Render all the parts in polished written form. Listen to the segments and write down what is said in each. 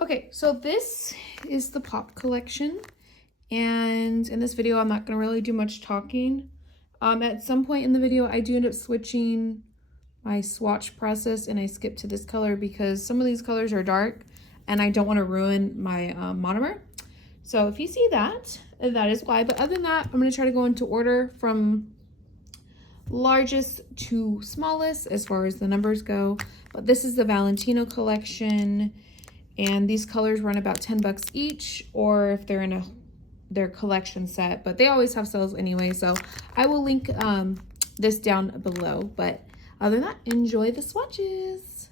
Okay, so this is the Pop collection, and in this video I'm not going to really do much talking. At some point in the video I do end up switching my swatch process and I skip to this color because some of these colors are dark and I don't want to ruin my monomer. So if you see that, that is why. But other than that, I'm going to try to go into order from largest to smallest as far as the numbers go. But this is the Valentino collection. And these colors run about 10 bucks each, or if they're in their collection set, but they always have sales anyway. So I will link this down below. But other than that, enjoy the swatches.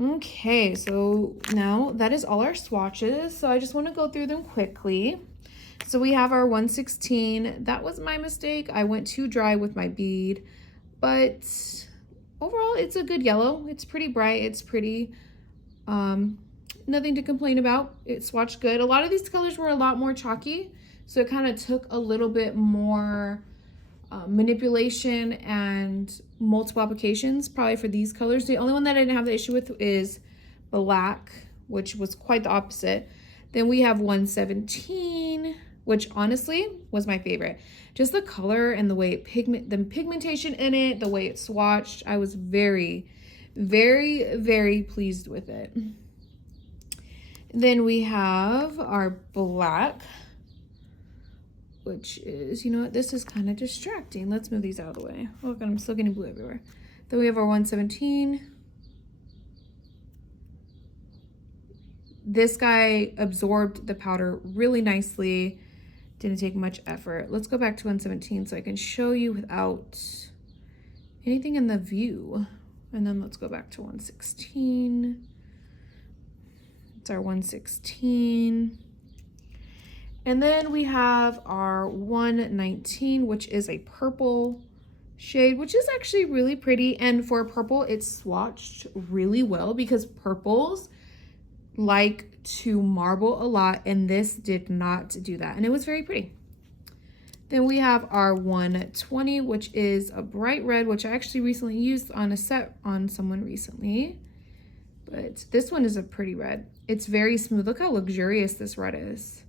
Okay, so now that is all our swatches. So I just want to go through them quickly. So we have our 116. That was my mistake. I went too dry with my bead, but overall it's a good yellow. It's pretty bright. It's pretty. Nothing to complain about. It swatched good. A lot of these colors were a lot more chalky, so it kind of took a little bit more manipulation and multiple applications probably for these colors. The only one that I didn't have the issue with is black, which was quite the opposite. Then we have 117, which honestly was my favorite. Just the color and the way the pigmentation in it, the way it swatched, I was very, very, very pleased with it. Then we have our black, which is, you know what, this is kind of distracting. Let's move these out of the way. Oh God, I'm still getting blue everywhere. Then we have our 117. This guy absorbed the powder really nicely. Didn't take much effort. Let's go back to 117 so I can show you without anything in the view. And then let's go back to 116. It's our 116. And then we have our 119, which is a purple shade, which is actually really pretty. And for purple, it's swatched really well because purples like to marble a lot, and this did not do that. And it was very pretty. Then we have our 120, which is a bright red, which I actually recently used on a set on someone recently. But this one is a pretty red. It's very smooth. Look how luxurious this red is.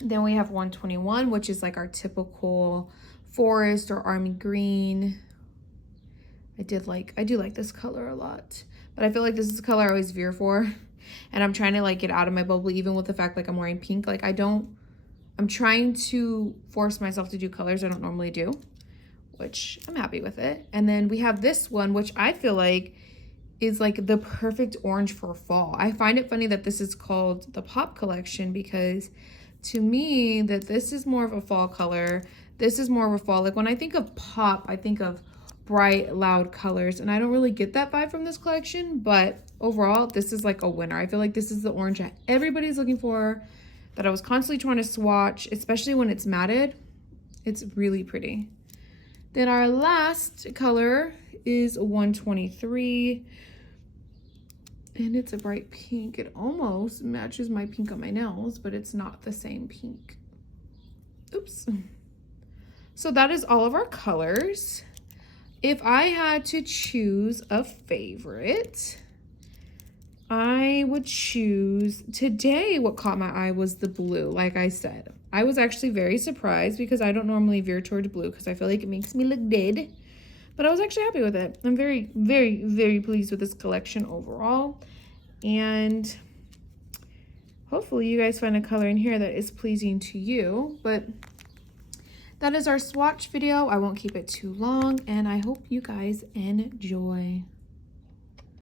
Then we have 121, which is like our typical forest or army green. I do like this color a lot, but I feel like this is the color I always veer for. And I'm trying to like get out of my bubble, even with the fact like I'm wearing pink. Like I'm trying to force myself to do colors I don't normally do, which I'm happy with it. And then we have this one, which I feel like is like the perfect orange for fall. I find it funny that this is called the Pop Collection because to me that this is more of a fall color. This is more of a fall. Like when I think of pop, I think of bright, loud colors, and I don't really get that vibe from this collection, but overall, this is like a winner. I feel like this is the orange that everybody's looking for, that I was constantly trying to swatch, especially when it's matted. It's really pretty. Then our last color is 123, and it's a bright pink. It almost matches my pink on my nails, but it's not the same pink. Oops. So that is all of our colors. If I had to choose a favorite, I would choose, today what caught my eye was the blue. Like I said, I was actually very surprised because I don't normally veer towards blue because I feel like it makes me look dead. But I was actually happy with it. I'm very, very, very pleased with this collection overall. And hopefully you guys find a color in here that is pleasing to you. But that is our swatch video. I won't keep it too long, and I hope you guys enjoy.